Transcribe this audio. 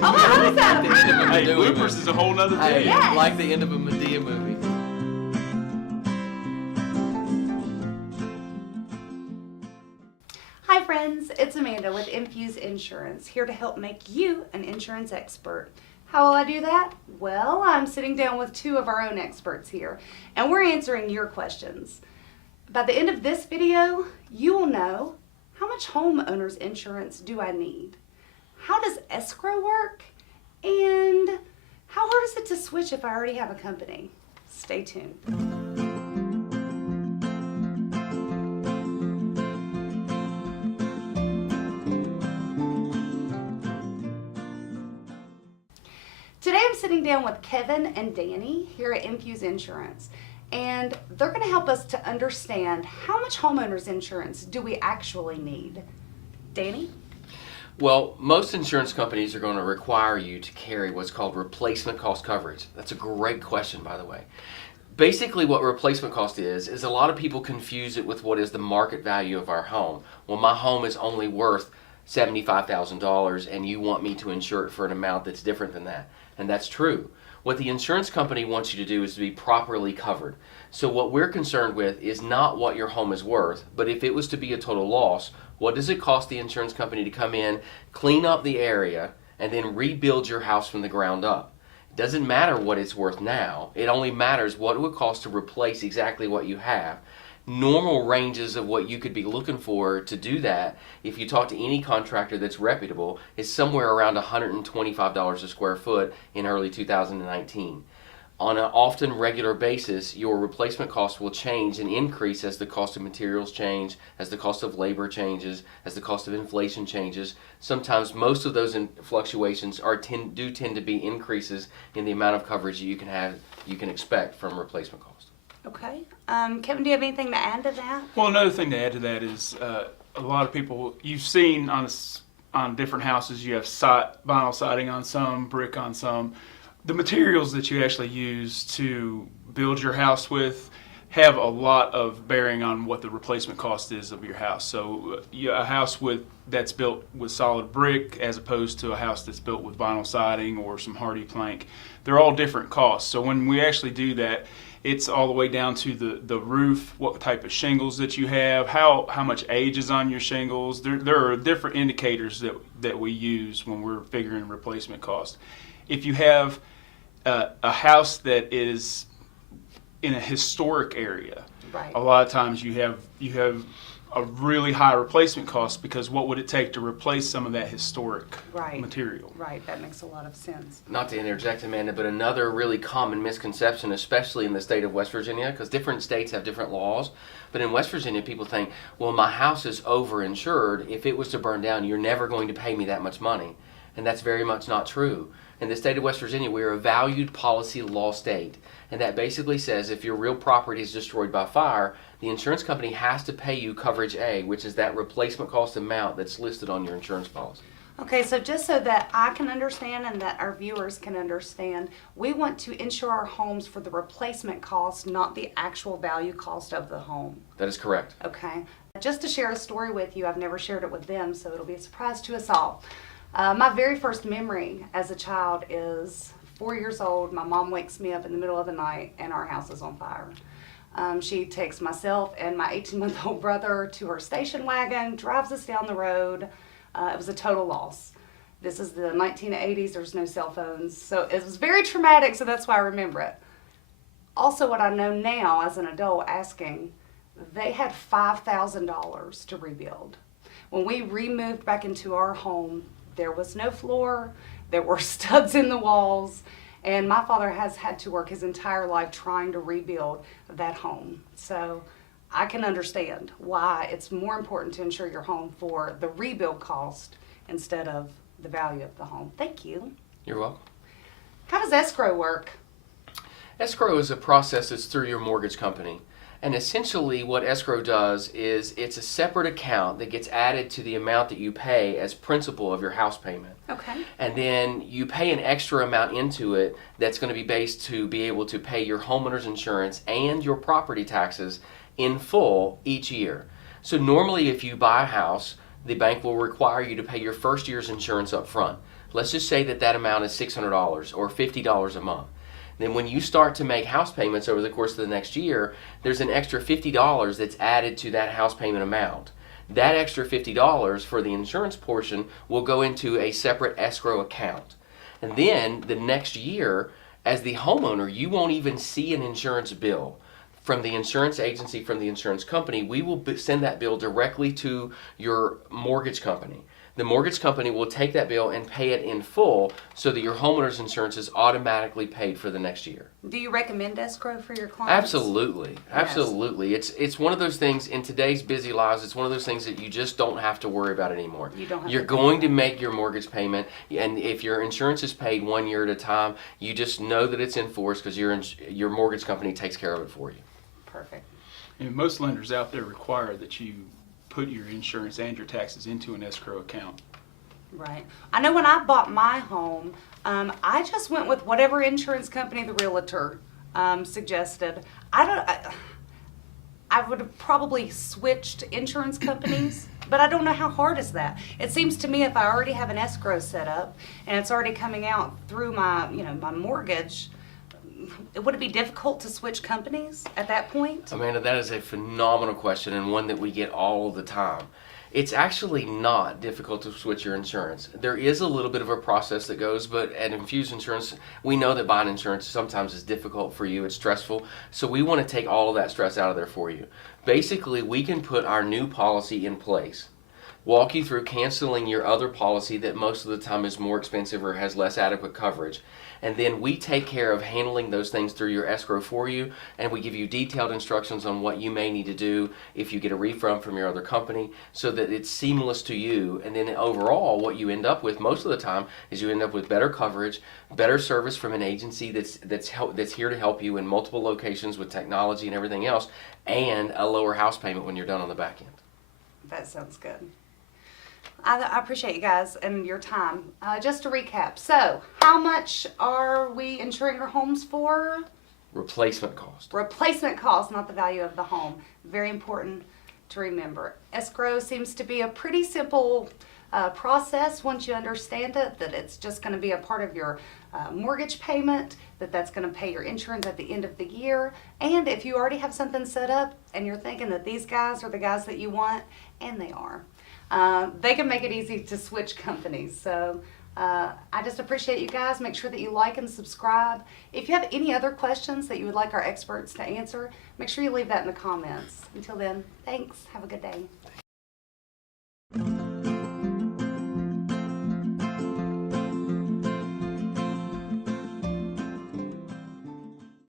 how is that? Hey, bloopers is a whole nother thing. Hey, Yes. like the end of a Medea movie. Hi friends, it's Amanda with Infuse Insurance, here to help make you an insurance expert. How will I do that? Well, I'm sitting down with two of our own experts here, and we're answering your questions. By the end of this video, you will know, how much homeowner's insurance do I need? How does escrow work? And how hard is it to switch if I already have a company? Stay tuned. Today I'm sitting down with Kevin and Danny here at Infuse Insurance, and they're going to help us to understand how much homeowners insurance do we actually need. Danny? Well, most insurance companies are going to require you to carry what's called replacement cost coverage. That's a great question, by the way. Basically, what replacement cost is a lot of people confuse it with what is the market value of our home. Well, my home is only worth $75,000 and you want me to insure it for an amount that's different than that. And that's true. What the insurance company wants you to do is to be properly covered. So what we're concerned with is not what your home is worth, but if it was to be a total loss, what does it cost the insurance company to come in, clean up the area, and then rebuild your house from the ground up? It doesn't matter what it's worth now. It only matters what it would cost to replace exactly what you have. Normal ranges of what you could be looking for to do that, if you talk to any contractor that's reputable, is somewhere around $125 a square foot in early 2019. On an often regular basis, your replacement cost will change and increase as the cost of materials change, as the cost of labor changes, as the cost of inflation changes. Sometimes most of those fluctuations do tend to be increases in the amount of coverage you can expect from replacement cost. Okay. Kevin, do you have anything to add to that? Well, another thing to add to that is a lot of people, you've seen on different houses, you have vinyl siding on some, brick on some. The materials that you actually use to build your house with have a lot of bearing on what the replacement cost is of your house. So a house that's built with solid brick as opposed to a house that's built with vinyl siding or some hardy plank, they're all different costs. So when we actually do that, it's all the way down to the roof, what type of shingles that you have, how much age is on your shingles. There are different indicators that we use when we're figuring replacement cost. If you have a house that is in a historic area, Right. a lot of times you have a really high replacement cost, because what would it take to replace some of that historic material? Right, that makes a lot of sense. Not to interject, Amanda, but another really common misconception, especially in the state of West Virginia, because different states have different laws, but in West Virginia people think, well, my house is overinsured. If it was to burn down, you're never going to pay me that much money. And that's very much not true. In the state of West Virginia, we are a valued policy law state. And that basically says if your real property is destroyed by fire, the insurance company has to pay you coverage A, which is that replacement cost amount that's listed on your insurance policy. Okay, so just so that I can understand and that our viewers can understand, we want to insure our homes for the replacement cost, not the actual value cost of the home. That is correct. Okay. Just to share a story with you, I've never shared it with them, so it'll be a surprise to us all. My very first memory as a child is 4 years old. My mom wakes me up in the middle of the night and our house is on fire. She takes myself and my 18-month-old brother to her station wagon, drives us down the road. It was a total loss. This is the 1980s. There's no cell phones. So it was very traumatic, so that's why I remember it. Also, what I know now as an adult asking, they had $5,000 to rebuild. When we removed back into our home, there was no floor, there were studs in the walls, and my father has had to work his entire life trying to rebuild that home. So I can understand why it's more important to insure your home for the rebuild cost instead of the value of the home. Thank you. You're welcome. How does escrow work? Escrow is a process that's through your mortgage company. And essentially what escrow does is it's a separate account that gets added to the amount that you pay as principal of your house payment. Okay. And then you pay an extra amount into it that's going to be based to be able to pay your homeowner's insurance and your property taxes in full each year. So normally if you buy a house, the bank will require you to pay your first year's insurance up front. let's just say that that amount is $600 or $50 a month. Then when you start to make house payments over the course of the next year, there's an extra $50 that's added to that house payment amount. That extra $50 for the insurance portion will go into a separate escrow account. And then the next year, as the homeowner, you won't even see an insurance bill from the insurance agency, from the insurance company. We will send that bill directly to your mortgage company. The mortgage company will take that bill and pay it in full so that your homeowner's insurance is automatically paid for the next year. Do you recommend escrow for your clients? Absolutely. Absolutely. It's one of those things in today's busy lives, it's one of those things that you just don't have to worry about anymore. You don't have You're to going to make your mortgage payment, and if your insurance is paid 1 year at a time, you just know that it's in force because your mortgage company takes care of it for you. Perfect. And most lenders out there require that you put your insurance and your taxes into an escrow account. Right. I know when I bought my home, I just went with whatever insurance company the realtor suggested. I would have probably switched insurance companies, but I don't know how hard is that. It seems to me if I already have an escrow set up and it's already coming out through my, my mortgage, would it be difficult to switch companies at that point? Amanda, that is a phenomenal question and one that we get all the time. It's actually not difficult to switch your insurance. There is a little bit of a process that goes, but at Infuse Insurance, we know that buying insurance sometimes is difficult for you. It's stressful. So we want to take all of that stress out of there for you. Basically, we can put our new policy in place, walk you through canceling your other policy that most of the time is more expensive or has less adequate coverage. And then we take care of handling those things through your escrow for you, and we give you detailed instructions on what you may need to do if you get a refund from your other company so that it's seamless to you. And then overall, what you end up with most of the time is you end up with better coverage, better service from an agency that's here to help you in multiple locations with technology and everything else, and a lower house payment when you're done on the back end. That sounds good. I appreciate you guys and your time. Just to recap, so how much are we insuring our homes for? Replacement cost. Replacement cost, not the value of the home. Very important to remember. Escrow seems to be a pretty simple process once you understand it, that it's just going to be a part of your mortgage payment, that's going to pay your insurance at the end of the year. And if you already have something set up and you're thinking that these guys are the guys that you want, and they are, they can make it easy to switch companies. So I just appreciate you guys. Make sure that you like and subscribe. If you have any other questions that you would like our experts to answer, make sure you leave that in the comments. Until then, thanks. Have a good day.